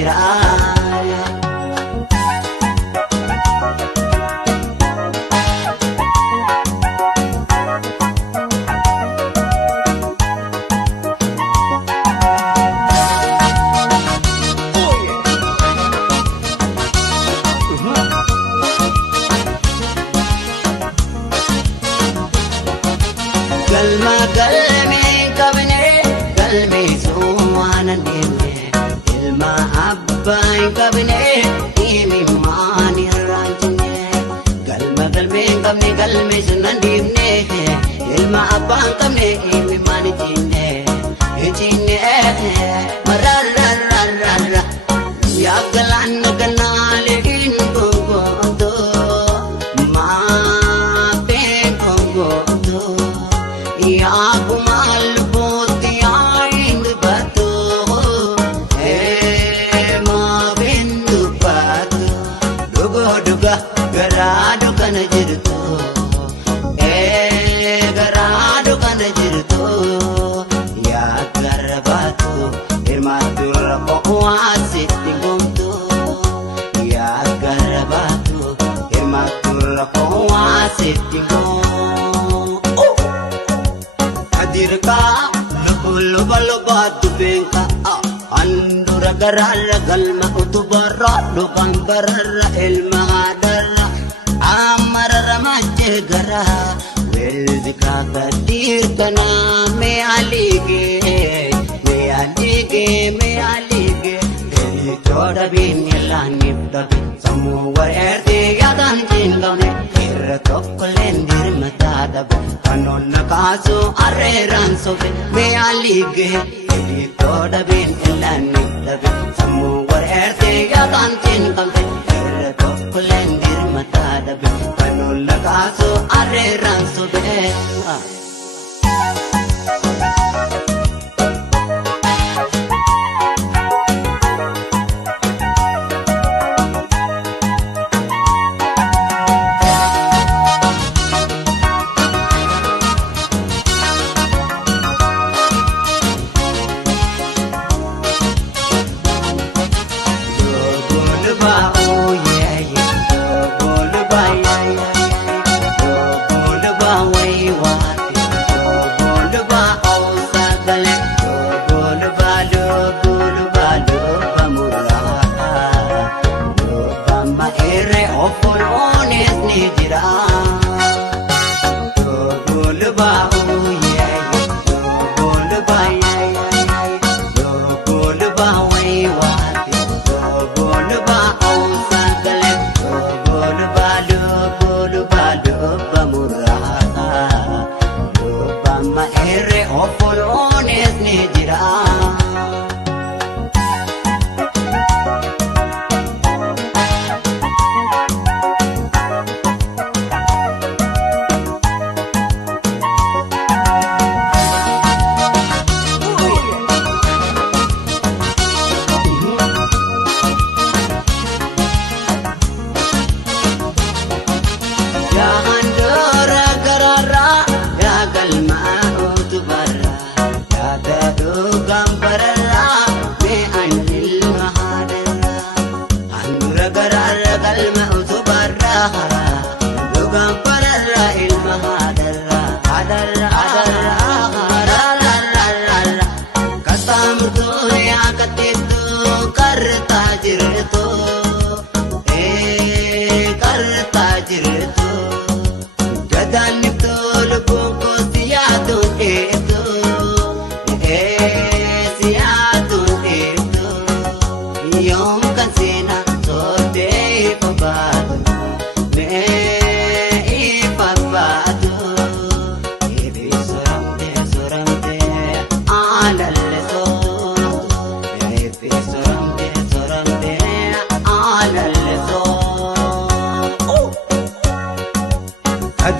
jira. Galma galme kabne galme suwana nene ilma abba kabne imi mani ranjne galma galme kabne galme sunandimne ilma abba kabne imi mani jinne jinne mararararara ya galan ganale in gogo ma pe gogo ya kumal potiya ind batu ma bindu patu dugo duga garadu kana jirtu garadu kana jirtu ya garbatu irmatur qawasit gumtu ya garbatu irmatur qawasit gumtu dirka lubul balbad bengka andura garala galma utubara dukan barra ilma hadara amar ramajje gara welzika kadir kana me alige deli toda bin yalani dabi samu werde yadan jingane tokkolen dirmata dab kanon nakaso arreran sofe me alige deli toda bin yalani dabi samu werde yadan jingane tokkolen dirmata dab kanon nakaso arreran sofe.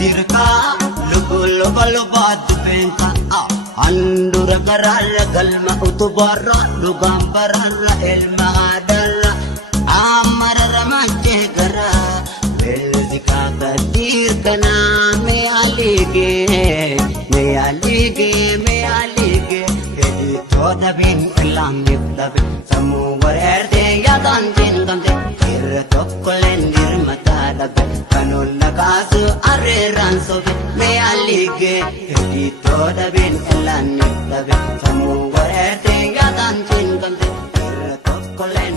Dirka lubul balbad bengka andura garala galma utubara lugam barra ilma hadara amar ramajje gara welzika kadir kana me alige deli toda bin ilam niftab samu werde yaataan cinqamte irra tokkolleen dirmata dhabe kan ol nakaasu arreeraan sofe mee alliigee hirkiittoo dhabeen ellaanni dhabe sammuu wareerte yaataan cinqamte irra tokkolleen